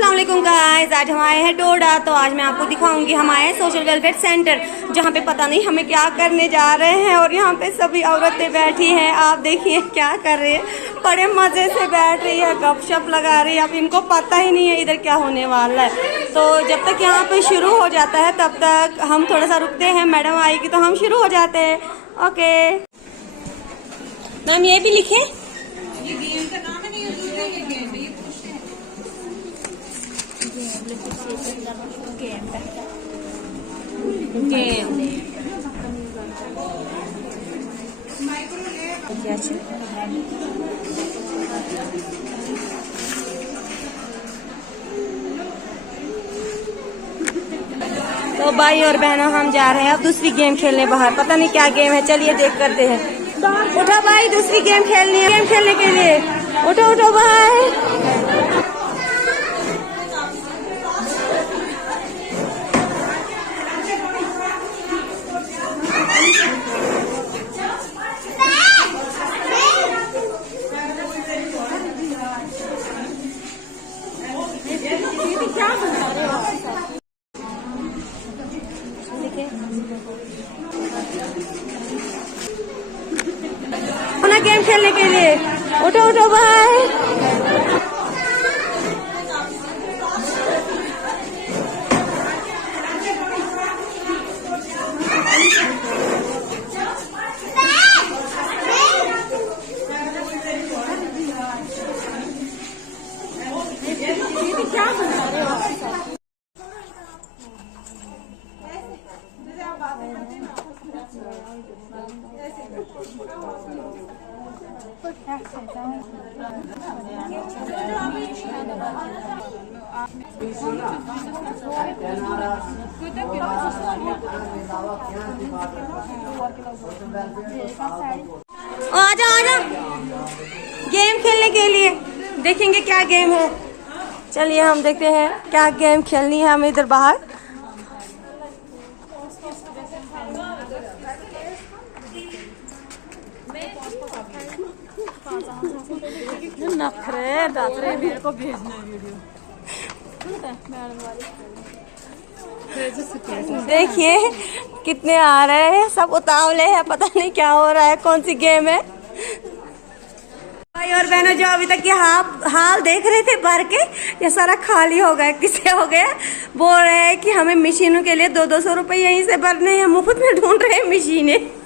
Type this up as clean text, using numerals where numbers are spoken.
अस्सलाम वालेकुम गाइस, आज हम आए हैं डोडा। तो आज मैं आपको दिखाऊंगी हम आए हैं सोशल वेलफेयर सेंटर, जहाँ पे पता नहीं हमें क्या करने जा रहे हैं। और यहाँ पे सभी औरतें बैठी हैं, आप देखिए क्या कर रही है, बड़े मजे से बैठ रही है, गपशप लगा रही है। अब इनको पता ही नहीं है इधर क्या होने वाला है। तो जब तक यहाँ पे शुरू हो जाता है तब तक हम थोड़ा सा रुकते हैं। मैडम आएगी तो हम शुरू हो जाते हैं। ओके मैम, ये भी लिखे, ये गेम का नाम है, नहीं ये गेम है, ये पूछते हैं। तो भाई और बहनों, हम जा रहे हैं अब दूसरी गेम खेलने बाहर। पता नहीं क्या गेम है, चलिए देख करते हैं। उठो भाई, दूसरी गेम खेलनी है। गेम खेलने के लिए उठो उठो भाई। गेम खेलने के लिए उठो उठो भाई। क्या बना रहे हो? आजा आजा, गेम खेलने के लिए देखेंगे क्या गेम है। चलिए हम देखते हैं क्या गेम खेलनी है हमें इधर बाहर। नखरे दातरे मेरे को भेजना वीडियो। देखिए कितने आ रहे हैं, सब उतावले हैं, पता नहीं क्या हो रहा है, कौन सी गेम है। भाई और बहनों, जो अभी तक ये हाल देख रहे थे भर के, ये सारा खाली हो गया। किसे हो गया? बोल रहे हैं कि हमें मशीनों के लिए 200-200 रुपए यहीं से भरने हैं, मुफ्त में ढूंढ रहे हैं मशीनें।